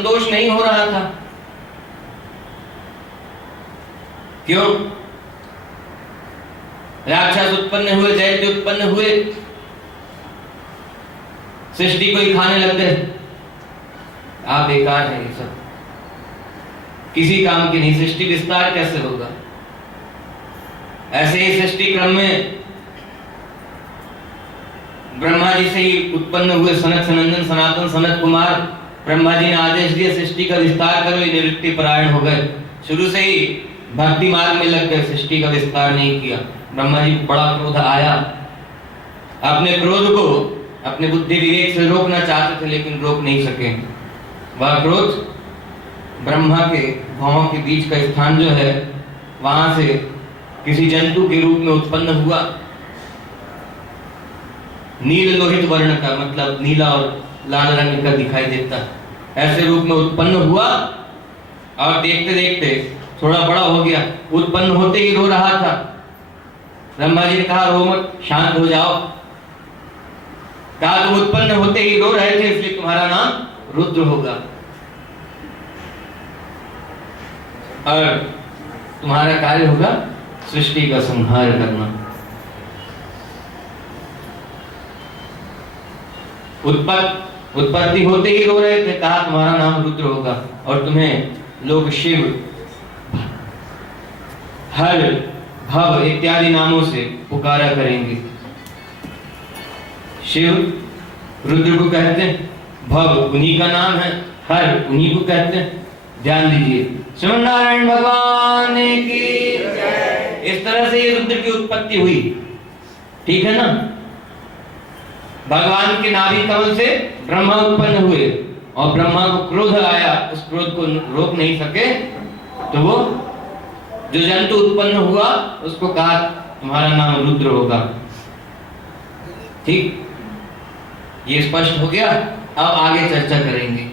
संतोष नहीं हो रहा था। क्यों? राक्षस उत्पन्न हुए, दैत्य उत्पन्न हुए, सृष्टि को ही खाने लग गए। आप बेकार है, ये सब किसी काम की नहीं। सृष्टि विस्तार कैसे होगा? ऐसे ही सृष्टि क्रम में ब्रह्मा जी से ही उत्पन्न हुए सनक सनंदन सनातन सनत कुमार, ब्रह्मा जी ने आदेश दिया सृष्टि का विस्तार करो, ये निवृत्ति परायण हो गए। शुरू से ही भक्ति मार्ग में लग गए, सृष्टि का विस्तार नहीं किया। ब्रह्मा जी को बड़ा क्रोध आया। अपने क्रोध को अपने बुद्धि विवेक से रोकना चाहते थे, लेकिन रोक नहीं सके। वह क्रोध ब्रह्मा के भौहों के बीच का स्थान जो है, वहां से किसी जंतु के रूप में उत्पन्न हुआ। नील लोहित वर्ण का, मतलब नीला और लाल रंग का दिखाई देता, ऐसे रूप में उत्पन्न हुआ। और देखते देखते थोड़ा बड़ा हो गया। उत्पन्न होते ही रो रहा था। ब्रह्मा जी ने कहा रो मत, शांत हो जाओ। कहा तुम उत्पन्न होते ही रो रहे थे, इसलिए तुम्हारा नाम रुद्र होगा और तुम्हारा कार्य होगा सृष्टि का संहार करना। उत्पत्ति होते ही रो रहे थे, कहा तुम्हारा नाम रुद्र होगा और तुम्हें लोग शिव, हर, भव इत्यादि नामों से पुकारा करेंगे। शिव रुद्र को कहते हैं, भव उन्हीं का नाम है, हर उन्हीं को कहते हैं। ध्यान दीजिए, श्रीमन नारायण भगवान की इस तरह से ये रुद्र की उत्पत्ति हुई। ठीक है ना? भगवान के नाभि कमल से ब्रह्मा उत्पन्न हुए और ब्रह्मा को क्रोध आया, उस क्रोध को रोक नहीं सके, तो वो जो जंतु उत्पन्न हुआ उसको कहा तुम्हारा नाम रुद्र होगा। ठीक, ये स्पष्ट हो गया। अब आगे चर्चा करेंगे।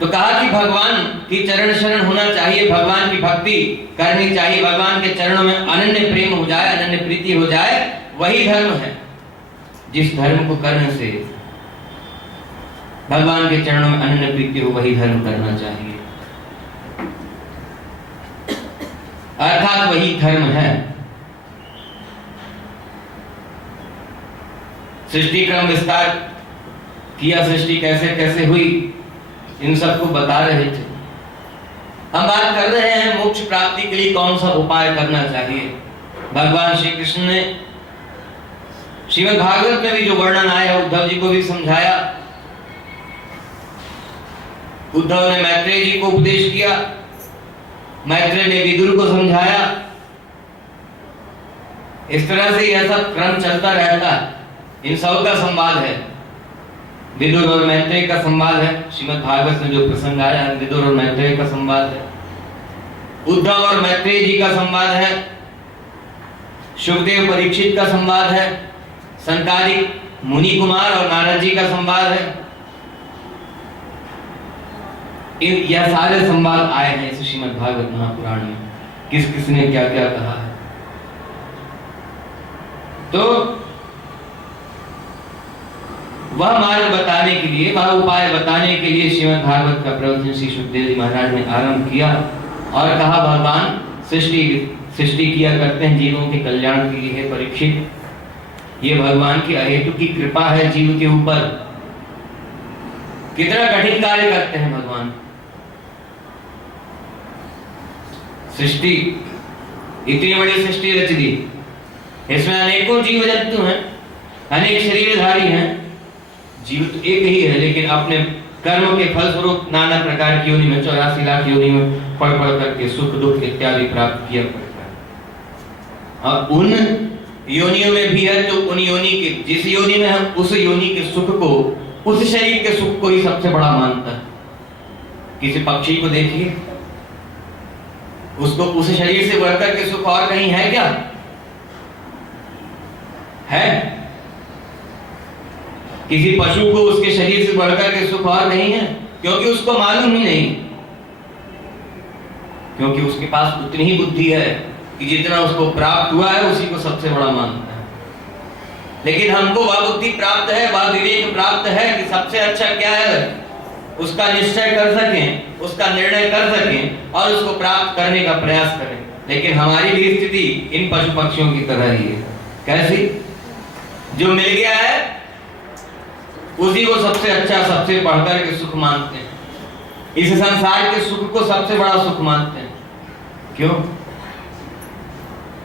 तो कहा कि भगवान की चरण शरण होना चाहिए, भगवान की भक्ति करनी चाहिए, भगवान के चरणों में अनन्य प्रेम हो जाए, अनन्य प्रीति हो जाए, वही धर्म है। जिस धर्म को करने से भगवान के चरणों में अनन्य प्रीति हो, वही धर्म करना चाहिए, अर्थात वही धर्म है। सृष्टि क्रम विस्तार किया, सृष्टि कैसे कैसे हुई, इन सबको बता रहे थे। हम बात कर रहे हैं मोक्ष प्राप्ति के लिए कौन सा उपाय करना चाहिए। भगवान श्री कृष्ण ने श्रीमद् भागवत में भी जो वर्णन आया, उद्धव जी को भी समझाया। उद्धव ने मैत्रेय जी को उपदेश किया, मैत्रेय ने विदुर को समझाया। इस तरह से यह सब क्रम चलता रहता है। इन सब का संवाद है, विदुर और मैत्रेय का संवाद है। श्रीमद् भागवत में जो प्रसंग आया है, विदुर और मैत्रेय का संवाद है, उद्धव और मैत्रेय जी का संवाद है, शुकदेव परीक्षित का संवाद है, संकादिक मुनि कुमार और नारद जी का संवाद है। यह सारे संवाद आए हैं इस श्रीमद् भागवत महापुराण में, किस किस ने क्या क्या कहा है। तो वह मार्ग बताने के लिए, वह उपाय बताने के लिए श्रीमद् भागवत का प्रवचन श्री सुखदेव जी महाराज ने आरंभ किया और कहा भगवान सृष्टि किया करते हैं जीवों के कल्याण के लिए। परीक्षित, ये भगवान की अहेतु की कृपा है जीव के ऊपर। कितना कठिन कार्य करते हैं भगवान। सृष्टि, इतनी बड़ी सृष्टि रच दी, इसमें अनेकों जीव जंतु हैं, अनेक शरीरधारी हैं। जीव तो एक ही है, लेकिन अपने कर्म के फलस्वरूप नाना प्रकार की योनि में, 84 लाख योनि में पढ़ करके सुख दुख इत्यादि प्राप्त किया पड़ता है। और उन योनियों में भी है, तो उन योनि के, जिस योनि में हम, उस योनि के सुख को, उस शरीर के सुख को ही सबसे बड़ा मानता है। किसी पक्षी को देखिए, उसको उस शरीर से बढ़कर के सुख और कहीं है क्या? है? किसी पशु को उसके शरीर से बढ़कर के सुख और नहीं है, क्योंकि उसको मालूम ही नहीं, क्योंकि उसके पास उतनी ही बुद्धि है कि जितना उसको प्राप्त हुआ है उसी को सबसे बड़ा मानता है। लेकिन हमको वह बुद्धि प्राप्त है, वह विवेक प्राप्त है कि सबसे अच्छा क्या है, उसका निश्चय कर सकें, उसका निर्णय कर सकें और उसको प्राप्त करने का प्रयास करें। लेकिन हमारी भी स्थिति इन पशु पक्षियों की तरह ही है। कैसी? जो मिल गया है उसी को सबसे अच्छा, सबसे बढ़कर के सुख मानते हैं। इस संसार के सुख को सबसे बड़ा सुख मानते हैं। क्यों?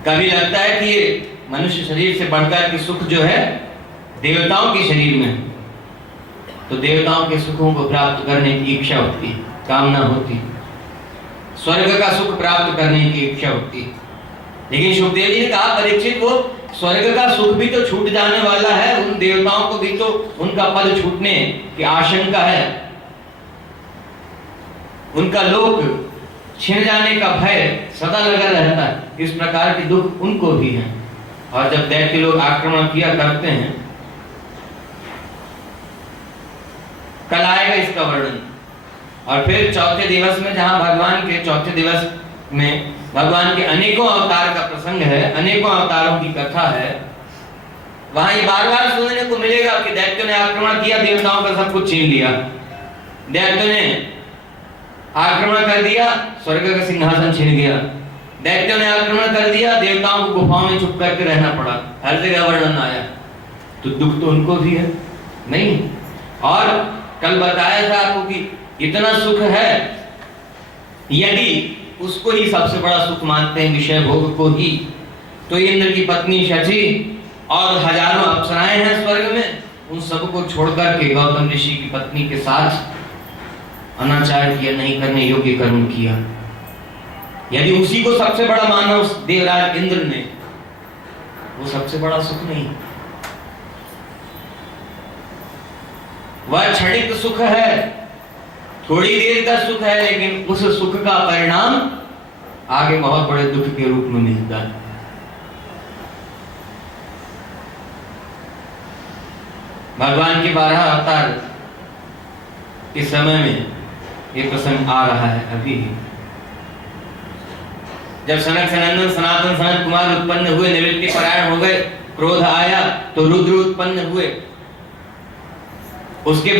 कभी लगता है कि ये मनुष्य शरीर से बढ़कर के सुख जो है देवताओं के शरीर में, तो देवताओं के सुखों को प्राप्त करने की इच्छा होती, कामना होती, स्वर्ग का सुख प्राप्त करने की इच्छा होती। लेकिन सुखदेव जी ने कहा, परीक्षित, वो स्वर्ग का सुख भी तो छूट जाने वाला है, उन देवताओं को भी तो उनका पद छूटने की आशंका है, उनका लोक छिन जाने का भय सदा लगा रहता है। इस प्रकार के दुख उनको भी हैं। और जब दैत्य लोग आक्रमण किया करते हैं, कल आएगा इसका वर्णन। और फिर चौथे दिवस में, जहां भगवान के चौथे दिवस में भगवान के अनेकों अवतार का प्रसंग है, अनेकों अवतारों की कथा है, वहां ये बार बार सुनने को मिलेगा कि दैत्यों ने आक्रमण किया, देवताओं का सब कुछ छीन लिया। दैत्यों ने आक्रमण कर दिया, स्वर्ग का सिंहासन छिन गया। दैत्यों ने आक्रमण कर दिया, देवताओं को गुफाओं में छुप करके रहना पड़ा। हर जगह वर्णन आया। तो दुख तो उनको भी है नहीं? और कल बताया था आपको कि इतना सुख है, यदि उसको ही सबसे बड़ा सुख मानते हैं, विषय भोग को ही, तो इंद्र की पत्नी शची और हजारों अप्सराएं हैं स्वर्ग में, उन सबको छोड़कर के गौतम ऋषि की पत्नी के साथ अनाचार किया, नहीं करने योग्य कर्म किया। यदि उसी को सबसे बड़ा माना उस देवराज इंद्र ने, वो सबसे बड़ा सुख नहीं, वह क्षणिक सुख है, थोड़ी देर का सुख है, लेकिन उस सुख का परिणाम आगे बहुत बड़े दुख के रूप में मिलता है। भगवान के 12 अवतार के समय में ये प्रसंग आ रहा है। अभी जब सनक सनंदन सनातन सनत कुमार उत्पन्न हुए, निवृत्ति परायण हो गए, क्रोध आया तो रुद्र उत्पन्न हुए। उसके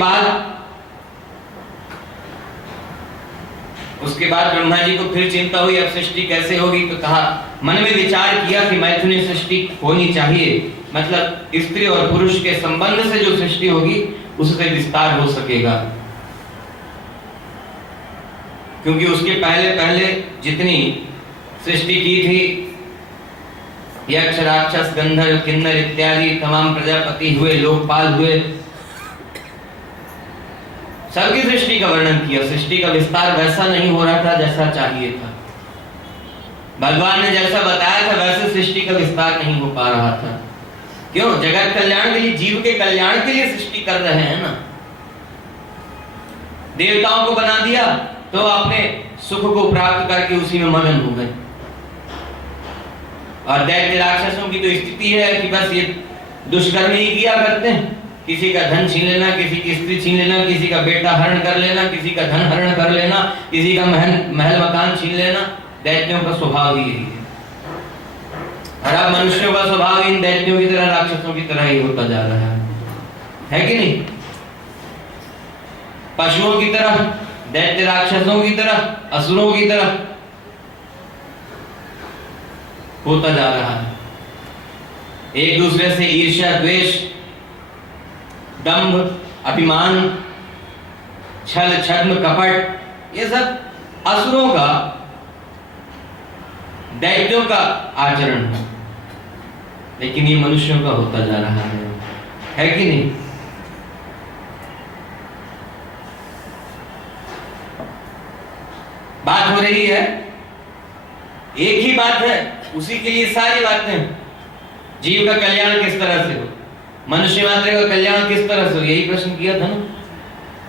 बाद ब्रह्मा जी को फिर चिंता हुई, अब सृष्टि कैसे होगी। तो कहा, मन में विचार किया कि मैथुनी सृष्टि होनी चाहिए, मतलब स्त्री और पुरुष के संबंध से जो सृष्टि होगी उससे विस्तार हो सकेगा। क्योंकि उसके पहले जितनी सृष्टि की थी, यक्ष राक्षस गंधर्व किन्नर इत्यादि तमाम प्रजापति हुए, लोकपाल हुए, सबकी सृष्टि का वर्णन किया। सृष्टि का विस्तार वैसा नहीं हो रहा था जैसा चाहिए था। भगवान ने जैसा बताया था वैसे सृष्टि का विस्तार नहीं हो पा रहा था। क्यों? जगत कल्याण के लिए, जीव के कल्याण के लिए सृष्टि कर रहे हैं ना। देवताओं को बना दिया तो अपने सुख को प्राप्त करके उसी में मगन हो गए। और दैत्य राक्षसों की तो स्थिति है कि बस ये दुष्कर्म ही किया करते हैं। किसी का धन छीन लेना, किसी की स्त्री छीन लेना, किसी का बेटा हरण कर लेना, किसी का धन हरण कर लेना, किसी का महल मकान छीन लेना। दैत्यों का स्वभाव ही यही है। और अब मनुष्यों का स्वभाव इन दैत्यों की तरह, राक्षसों की तरह ही होता जा रहा है कि नहीं? पशुओं की तरह, दैत्य राक्षसों की तरह, असुरों की तरह होता जा रहा है। एक दूसरे से ईर्ष्या, द्वेष, दंभ, अभिमान, छल, छद्म, कपट, ये सब असुरों का, दैत्यों का आचरण है। लेकिन ये मनुष्यों का होता जा रहा है कि नहीं? बात हो रही है, एक ही बात है, उसी के लिए सारी बातें। जीव का कल्याण किस तरह से हो, मनुष्य मात्र का कल्याण किस तरह से हो, यही प्रश्न किया था ना।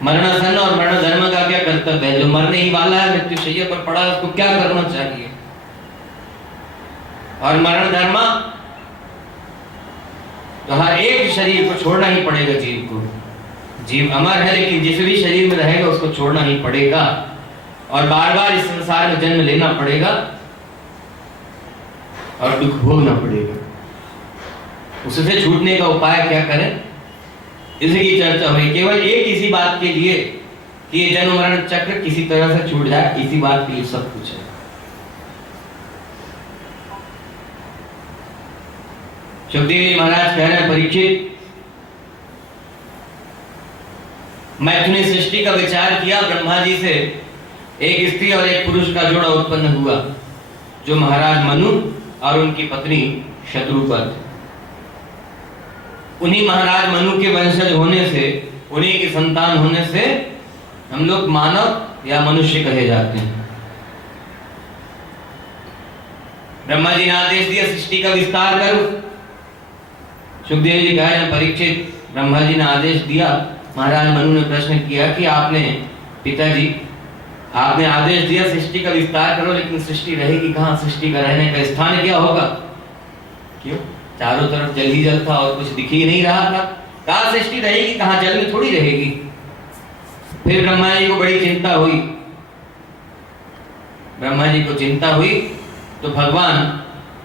मरणासन और मरण धर्म का क्या कर्तव्य है? जो मरने ही वाला है, मृत्यु शैया पर पड़ा है, उसको क्या करना चाहिए? और मरण धर्म तो हर एक शरीर को छोड़ना ही पड़ेगा जीव को। जीव अमर है, लेकिन जिस भी शरीर में रहेगा उसको छोड़ना ही पड़ेगा और बार बार इस संसार में जन्म लेना पड़ेगा और दुख भोगना पड़ेगा। उससे छूटने का उपाय क्या करें, इसकी चर्चा हुई। केवल एक इसी बात के लिए कि ये जन्म मरण चक्र किसी तरह से छूट जाए, इसी बात के लिए सब कुछ है। सुखदेव जी महाराज कह रहे हैं, परीक्षित मैंने सृष्टि का विचार किया, ब्रह्मा जी से एक स्त्री और एक पुरुष का जोड़ा उत्पन्न हुआ, जो महाराज मनु और उनकी पत्नी शत्रुपद। उन्हीं महाराज मनु के वंशज होने से, उन्हीं की संतान होने से हम लोग मानव या मनुष्य कहे जाते हैं। ब्रह्मा जी ने आदेश दिया सृष्टि का विस्तार करो। सुखदेव जी कह रहे हैं, परीक्षित ब्रह्मा जी ने आदेश दिया। महाराज मनु ने प्रश्न किया कि आपने पिताजी आपने आदेश दिया सृष्टि का विस्तार करो, लेकिन सृष्टि रहेगी कहाँ, सृष्टि का रहने का स्थान क्या होगा? क्यों? चारों तरफ जल ही जल था और कुछ दिख ही नहीं रहा था। कहाँ सृष्टि रहेगी, कहाँ जल में थोड़ी रहेगी। फिर ब्रह्मा जी को बड़ी चिंता हुई। ब्रह्मा जी को चिंता हुई तो भगवान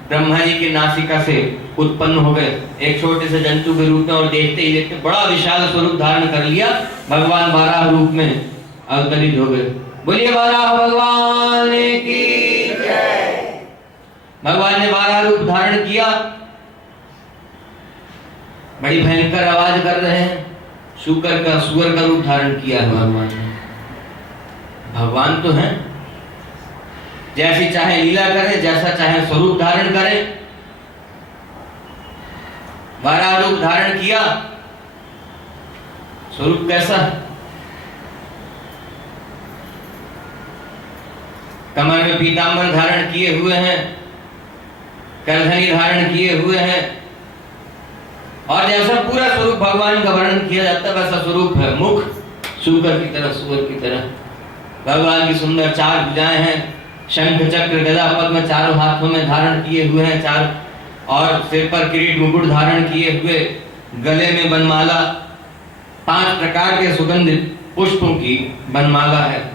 ब्रह्मा जी की नासिका से उत्पन्न हो गए एक छोटे से जंतु के रूप में, और देखते ही देखते बड़ा विशाल स्वरूप धारण कर लिया। भगवान बारह रूप में अवतरित हो गए। बोलिए बारह भगवान की जय। भगवान ने 12 रूप धारण किया। बड़ी भयंकर आवाज कर रहे हैं। सुअर का रूप धारण किया है भगवान ने। भगवान तो हैं, जैसी चाहे लीला करें, जैसा चाहे स्वरूप धारण करें। 12 रूप धारण किया। स्वरूप कैसा? कमर में पीतांबर धारण किए हुए हैं, करधनी धारण किए हुए हैं, और जैसा पूरा स्वरूप भगवान का वर्णन किया जाता है वैसा स्वरूप है। मुख सुअर की तरह, सुअर की तरह। भगवान की सुंदर 4 भुजाएं हैं। शंख चक्र गदा पद्म चारों हाथों में धारण किए हुए हैं, चार, और सिर पर किरीट मुकुट धारण किए हुए, गले में बनमाला, 5 प्रकार के सुगंधित पुष्पों की बनमाला है।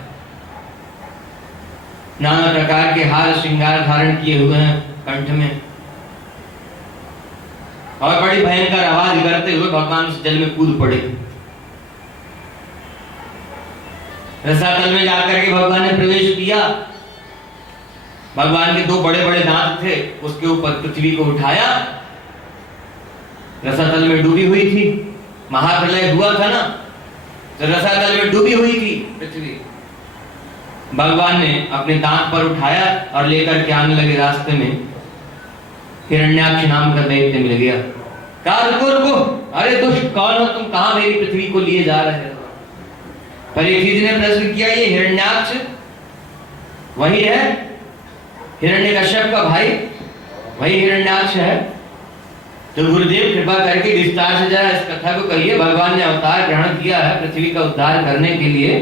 नाना प्रकार के हार श्रृंगार धारण किए हुए हैं कंठ में, और बड़ी भयंकर आवाज करते हुए भगवान उस जल में कूद पड़े। रसातल में जाकर के भगवान ने प्रवेश किया। भगवान के 2 बड़े बड़े दांत थे, उसके ऊपर पृथ्वी को उठाया। रसातल में डूबी हुई थी, महाप्रलय हुआ था ना, तो रसातल में डूबी हुई थी पृथ्वी। भगवान ने अपने दांत पर उठाया और लेकर के आने लगे। रास्ते में हिरण्याक्ष नाम का दैत्य मिल गया। कहा रुको रुको, अरे दुष्ट कौन हो तुम, कहां मेरी पृथ्वी को लिए जा रहे हो? परीक्षित ने प्रश्न किया, ये हिरण्याक्ष वही है, हिरण्यकश्यप का भाई वही हिरण्याक्ष है? तो गुरुदेव कृपा करके विस्तार से जरा इस कथा को कहिए। भगवान ने अवतार ग्रहण किया है पृथ्वी का उद्धार करने के लिए,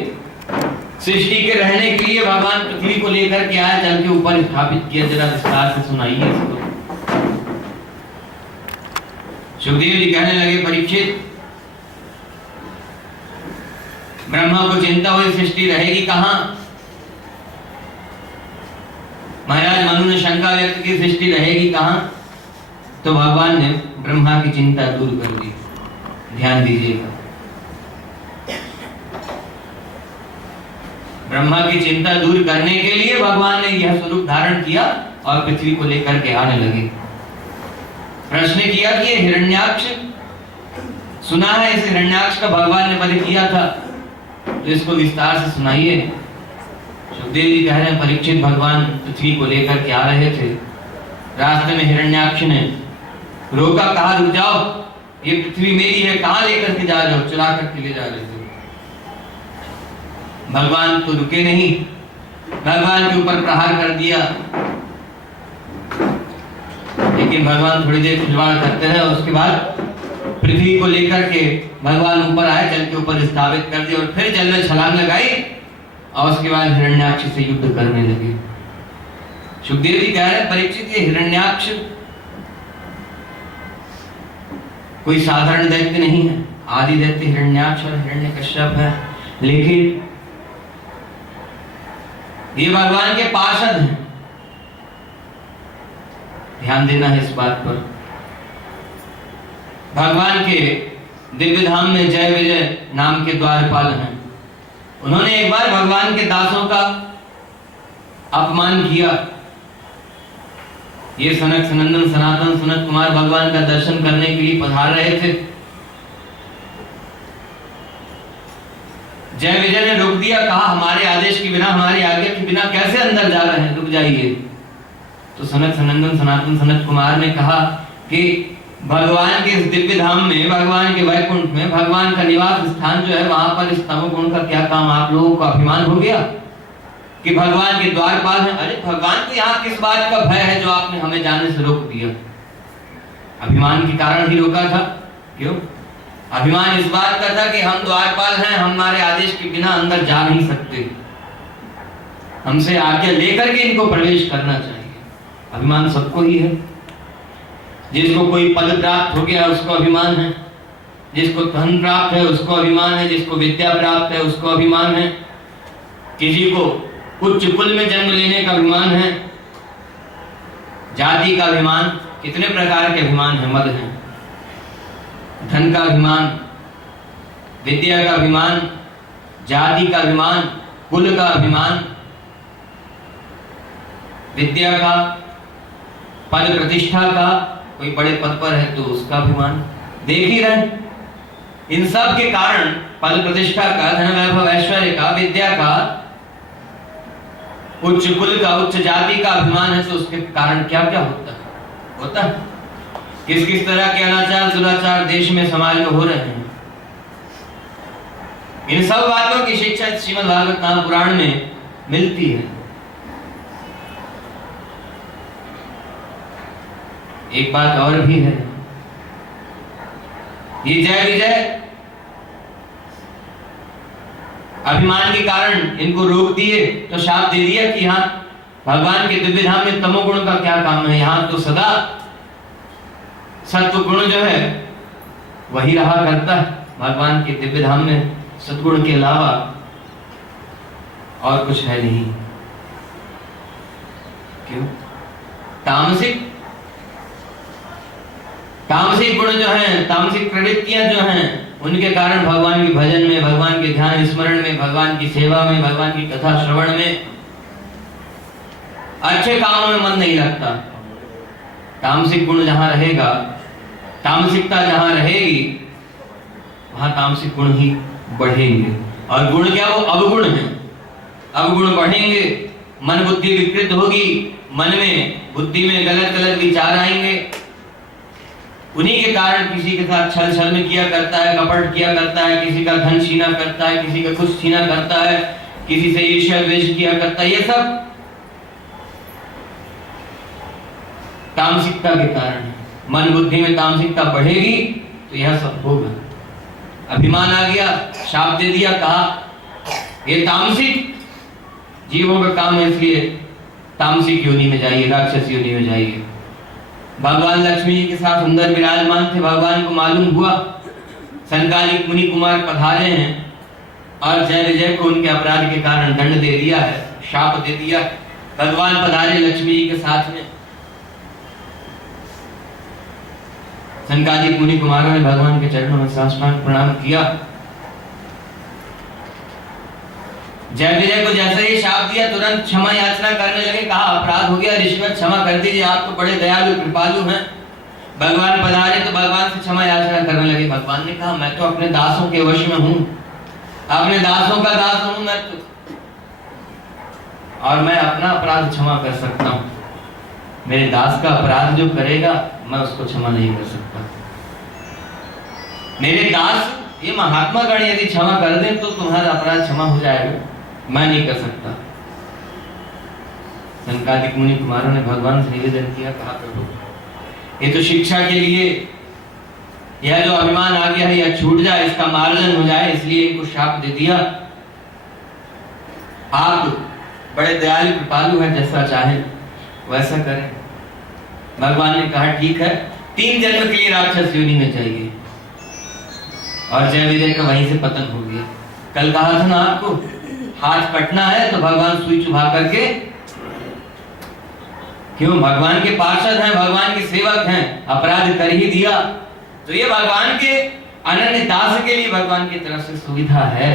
सृष्टि के रहने के लिए। भगवान पृथ्वी को लेकर के आए, जल के ऊपर स्थापित किया। जरा विस्तार से सुनाइए इसको। सुखदेव जी कहने लगे, परीक्षित ब्रह्मा को चिंता हुई सृष्टि रहेगी कहां? महाराज मनु ने शंका व्यक्त की, सृष्टि रहेगी कहां? तो भगवान ने ब्रह्मा की चिंता दूर कर दी। ध्यान दीजिएगा, ब्रह्मा की चिंता दूर करने के लिए भगवान ने यह स्वरूप धारण किया और पृथ्वी को लेकर के आने लगे। प्रश्न किया कि ये हिरण्याक्ष, सुना है इस हिरण्याक्ष का भगवान ने वध किया था, तो इसको विस्तार से सुनाइए। सुखदेव जी कह रहे हैं, परीक्षित भगवान पृथ्वी को लेकर के आ रहे थे। रास्ते में हिरण्याक्ष ने रोका, कहा रुक जाओ, ये पृथ्वी मेरी है, कहां लेकर के जा रहे हो? चुरा करके ले जा रहे थे। भगवान तो रुके नहीं, भगवान के ऊपर प्रहार कर दिया। लेकिन भगवान थोड़ी देर खिलवाड़ करते रहे, और उसके बाद पृथ्वी को लेकर के भगवान ऊपर आए, जल के ऊपर स्थापित कर दिया, और फिर जल में छलांग लगाई, और उसके बाद हिरण्याक्ष से युद्ध करने लगे। सुखदेव जी कह रहे हैं, परीक्षित ये हिरण्याक्ष कोई साधारण दैत्य नहीं है, आदि दैत्य हिरण्याक्ष और हिरण्यकश्यप है, लेकिन ये भगवान के पार्षद हैं। ध्यान देना है इस बात पर। भगवान के दिव्य धाम में जय विजय नाम के द्वारपाल हैं। उन्होंने एक बार भगवान के दासों का अपमान किया। ये सनक सनंदन सनातन सनत कुमार भगवान का दर्शन करने के लिए पधार रहे थे। जय विजय ने रोक दिया, कहा हमारे आदेश के बिना, हमारी आज्ञा के बिना कैसे अंदर जा रहे हैं, रुक जाइए। तो सनक सनंदन सनातन सनत कुमार ने कहा कि भगवान के इस दिव्य धाम में, भगवान के वैकुंठ में, भगवान का निवास स्थान जो है, वहां पर इस तमोगुण का क्या काम? आप लोगों को अभिमान हो गया कि भगवान के द्वारपाल हैं। अरे भगवान को यहाँ किस बात का भय है जो आपने हमें जाने से रोक दिया? अभिमान के कारण ही रोका था। क्यों? अभिमान इस बात का था कि हम द्वारपाल हैं, हमारे आदेश के बिना अंदर जा नहीं सकते, हमसे आज्ञा लेकर के इनको प्रवेश करना चाहिए। अभिमान सबको ही है। जिसको कोई पद प्राप्त हो गया उसको अभिमान है, जिसको धन प्राप्त है उसको अभिमान है, जिसको विद्या प्राप्त है उसको अभिमान है, किसी को उच्च कुल में जन्म लेने का अभिमान है, जाति का अभिमान, कितने प्रकार के अभिमान है, मद है। धन का अभिमान, विद्या का अभिमान, जाति का अभिमान, कुल का अभिमान, विद्या का, पद प्रतिष्ठा का, कोई बड़े पद पर है तो उसका अभिमान। देख ही रहे, इन सब के कारण पद प्रतिष्ठा का, धन वैभव ऐश्वर्य का, विद्या का, उच्च कुल का, उच्च जाति का अभिमान है तो उसके कारण क्या क्या होता है? किस किस तरह के अनाचार दुराचार देश में समाज में हो रहे हैं। इन सब बातों की शिक्षा श्रीमद् भागवत महापुराण में मिलती है। एक बात और भी है, ये जय विजय अभिमान के कारण इनको रोक दिए तो शाप दे दिया कि यहाँ भगवान के दिव्य धाम में तमोगुण का क्या काम है, यहाँ तो सदा सत्व गुण जो है वही रहा करता है। भगवान के दिव्य धाम में सद्गुण के अलावा और कुछ है नहीं। क्यों? तामसिक गुण जो हैं, तामसिक प्रवृत्तियां जो हैं, उनके कारण भगवान के भजन में, भगवान के ध्यान स्मरण में, भगवान की सेवा में, भगवान की कथा श्रवण में, अच्छे कामों में मन नहीं लगता। तामसिक गुण जहां रहेगा, तामसिकता जहां रहेगी, वहां तामसिक गुण ही बढ़ेंगे। और गुण क्या? वो अवगुण है। अवगुण बढ़ेंगे, मन बुद्धि विकृत होगी, मन में बुद्धि में गलत गलत विचार आएंगे। उन्हीं के कारण किसी के साथ छल में किया करता है, कपट किया करता है, किसी का धन छीना करता है, किसी का कुछ छीना करता है, किसी से ईर्ष्या द्वेष किया करता है। ये सब तामसिकता के कारण है। मन बुद्धि में तामसिकता बढ़ेगी तो यह सब होगा। अभिमान आ गया, शाप दे दिया, कहा ये तामसिक जीवों का काम है, इसलिए तामसिक योनि में जाइए, राक्षस योनि में जाइए। भगवान लक्ष्मी जी के साथ अंदर विराजमान थे। भगवान को मालूम हुआ सनकादिक मुनि कुमार पधारे हैं और जय विजय को उनके अपराध के कारण दंड दे दिया है, शाप दे दिया। भगवान पधारे लक्ष्मी जी के साथ में। सनकादिक मुनि कुमारों ने भगवान के चरणों में साष्टांग प्रणाम किया। जय विजय को जैसे ही शाप दिया तुरंत क्षमा याचना करने लगे। कहा अपराध हो गया ऋषिवर, क्षमा कर दीजिए, आप तो बड़े दयालु कृपालु हैं। भगवान पधारे तो भगवान से क्षमा याचना करने लगे। भगवान ने कहा मैं तो अपने दासों के वश में हूँ, अपने दासों का दास हूँ मैं तो, और मैं अपना अपराध क्षमा कर सकता हूँ। मेरे दास का अपराध जो करेगा मैं उसको क्षमा नहीं कर सकता। मेरे दास ये महात्मा गण यदि क्षमा कर दें तो तुम्हारा अपराध क्षमा हो जाएगा, मैं नहीं कर सकता। सनकादिक मुनि कुमारों ने भगवान से निवेदन किया, कहा प्रभु ये तो शिक्षा के लिए यह जो अभिमान आ गया है यह छूट जाए, इसका मार्जन हो जाए, इसलिए इनको शाप दे दिया। आप बड़े दयालु कृपालु हैं, जैसा चाहे वैसा करें। भगवान ने कहा ठीक है, 3 जन्म के लिए राक्षस योनि में चाहिए। और जय विजय का वहीं से पतन हो गया। कल कहा था ना आपको, हाथ कटना है तो भगवान सुई चुभा करके, क्यों? भगवान के पार्षद हैं, भगवान के सेवक हैं, अपराध कर ही दिया तो ये भगवान के अनन्य दास के लिए भगवान की तरफ से सुविधा है।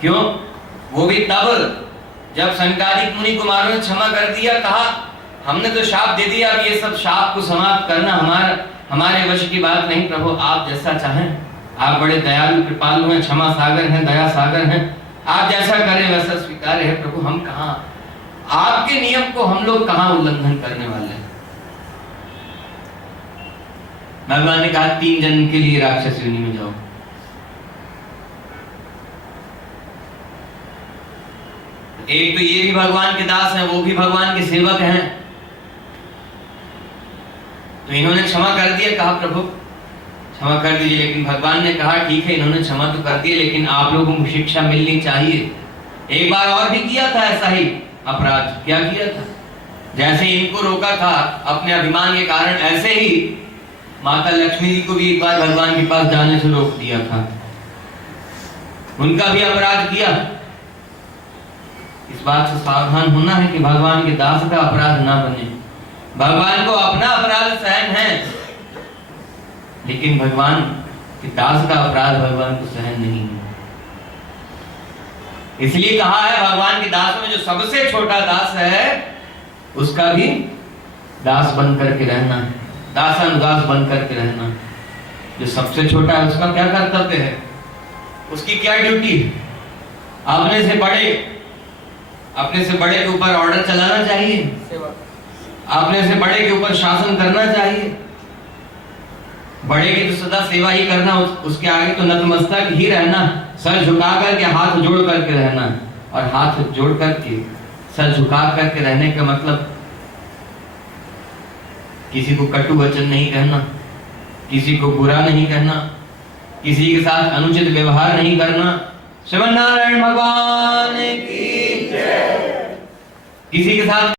क्यों? वो भी तब जब संकादिक मुनि कुमारों ने क्षमा कर दिया, कहा हमने तो शाप दे दिया, अब ये सब शाप को समाप्त करना हमारे वश की बात नहीं प्रभु, आप जैसा चाहें। आप बड़े दयालु कृपालु हैं, क्षमा सागर हैं, दया सागर हैं, आप जैसा करें वैसा स्वीकार है प्रभु। हम कहां, आपके नियम को हम लोग कहां उल्लंघन करने वाले हैं। भगवान ने कहा 3 जन्म के लिए राक्षस योनि में जाओ। एक तो ये भी भगवान के दास हैं, वो भी भगवान के सेवक हैं, तो इन्होंने क्षमा कर दिया। कहा प्रभु क्षमा कर दीजिए, लेकिन भगवान ने कहा ठीक है इन्होंने क्षमा तो कर दिया, लेकिन आप लोगों को शिक्षा मिलनी चाहिए। एक बार और भी किया था ऐसा ही अपराध। क्या किया था? जैसे इनको रोका था अपने अभिमान के कारण, ऐसे ही माता लक्ष्मी जी को भी एक बार भगवान के पास जाने से रोक दिया था। उनका भी अपराध किया। इस बात से सावधान होना है कि भगवान के दास का अपराध ना बने। भगवान को अपना अपराध सहन है, लेकिन भगवान के दास का अपराध भगवान को सहन नहीं है। इसलिए कहा है भगवान के दास में जो सबसे छोटा दास है उसका भी दास बन करके रहना है, दासानुदास बन करके रहना। जो सबसे छोटा है उसका क्या कर्तव्य है, उसकी क्या ड्यूटी है? अपने से बड़े के ऊपर ऑर्डर चलाना चाहिए, अपने से बड़े के ऊपर शासन करना चाहिए। बड़े की तो सदा सेवा ही करना, उसके आगे तो नतमस्तक ही रहना, सर झुका करके हाथ जोड़ करके रहना। और हाथ जोड़ करके सर झुका करके रहने का मतलब किसी को कटु वचन नहीं कहना, किसी को बुरा नहीं कहना, किसी के साथ अनुचित व्यवहार नहीं करना। श्रीमन नारायण भगवान की जय। किसी के साथ